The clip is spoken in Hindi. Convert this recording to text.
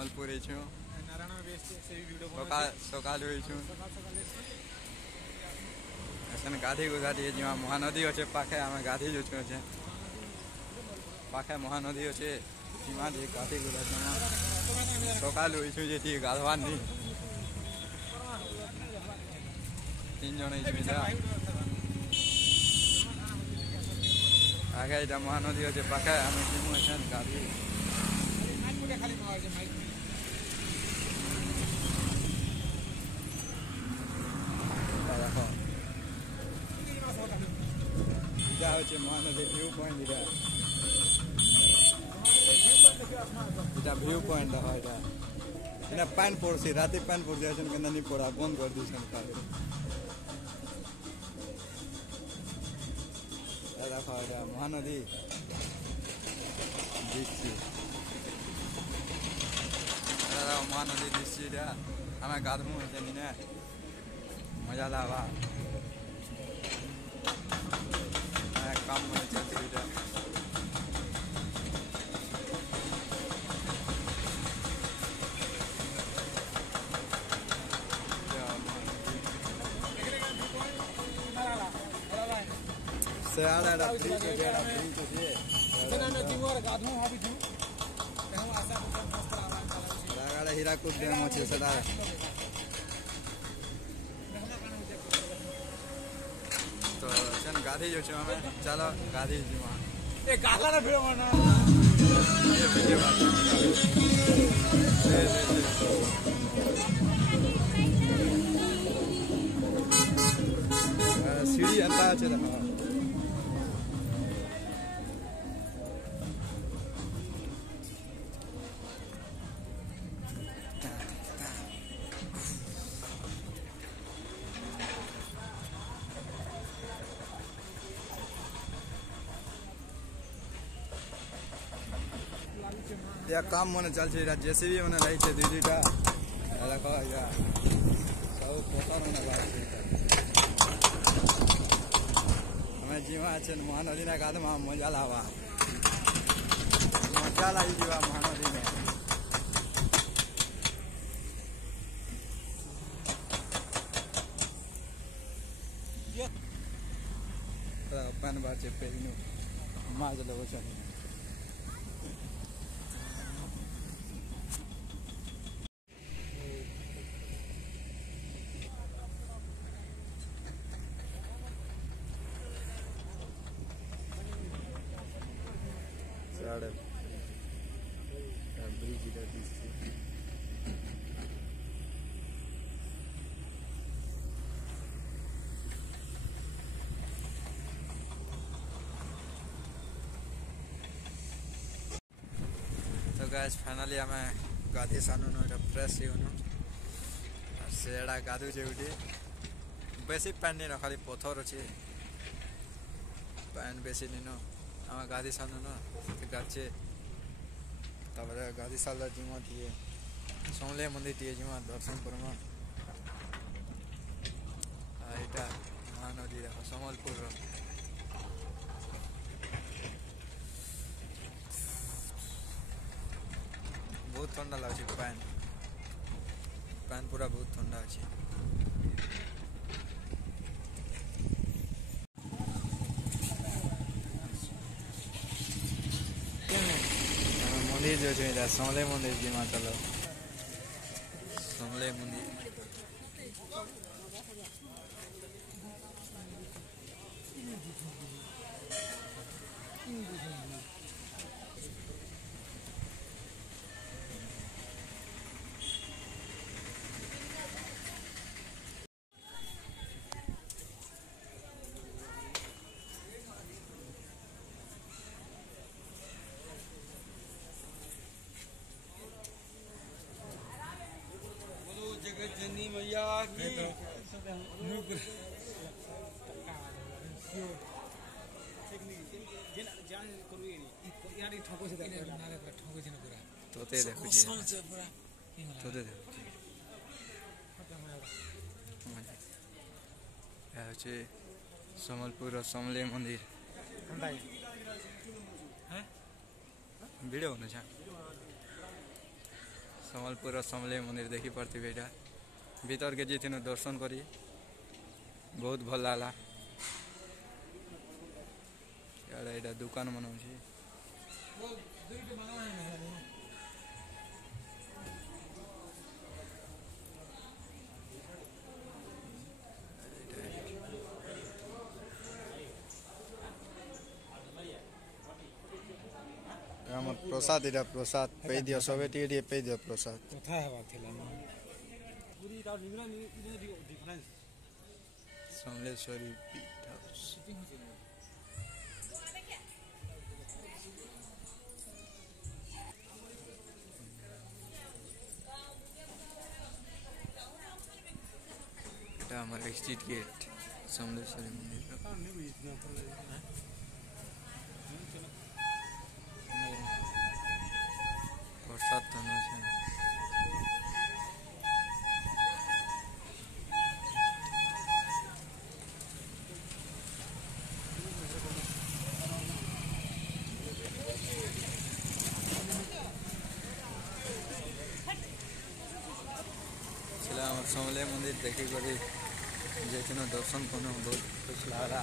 ସମ୍ବଲପୁର ହେଇଛୁ ସକାଳୁ ହେଇଛୁ ଏସନ ଗାଧି ଗୁଧା ଟିକେ ଯିମା ମହାନଦୀ ଅଛେ ପାଖେ ଆମେ ଗାଧି ଯାଉଛୁ ଅଛେ ପାଖେ ମହାନଦୀ ଅଛେ ଯିମା ଟିକେ ଗାଧି ଗୁଧା ଯିମା ସକାଳୁ ହେଇଛୁ ଯେ ଟିକେ ଗାଧବାର୍ ନି 3 ଜଣ ହେଇଛୁ ଏଇଟା आगे इटा महानदी अच्छे पाखे आम जीमु एछन गाड़ी देखो महानदी व्यू पॉइंट इटा व्यू पॉइंट देखो इटा पानी पड़सी राति पानी पड़ जाए के नहीं पड़ा बंद कर दी देखो महानदी दृश्य महानदी दृश्य आम गाधमु मजा लावा काम चलती हीराकुद डैम अच्छे से तो गाधी जो चलो गाधी सीढ़ी अंता अच्छे देखो या काम मन चलছে जेसीबी मन रही छे दीदीटा देखो या सब पोता मन लागছে हमें जीवा छे महानदी ना गाद में मजा लावा मजा लाई जीवा महानदी में अपन बार छे पेरिनो माज लेवो छे ब्रिज तो गाइस फाइनली आम गाधी सानु फ्रेश से गाधु उठे बेसी पानी नहीं खाली पथर अच्छे पानी बेसी नहीं आम गाधी सानु गाचे गाधी साल जीमा टे समले मंदिर टे जीमा दर्शन करमा यहाँ महानदी देख सम्बलपुर बहुत ठंडा लगे पान पूरा बहुत ठंडा अच्छे मंदिर जो है समले मंदिर जीमा चलो समले मंदिर जगतजननी मैया की तोते देखो तोते देखो सम्बलपुर समले मंदिर वीडियो होना सम्बलपुर समलेई मंदिर देखी पार्थिव एटा भीतर के जीथिनु दर्शन करी बहुत भल लागला। यार एटा दुकान मन अछि। हमर प्रसाद एटा प्रसाद पे दियो सबे टिके पे दियो प्रसाद कथा हेबा थिला न पूरी ता निगरा डिफरेंस समलेश्वरी पीठ हाउस এটা আমার এক্সিট গেট সমলেশ্বরী মন্দির प्रसाद तो नहीं है। समलेई मंदिर देखी करी जेतिनो दर्शन करना बहुत खुश लगा।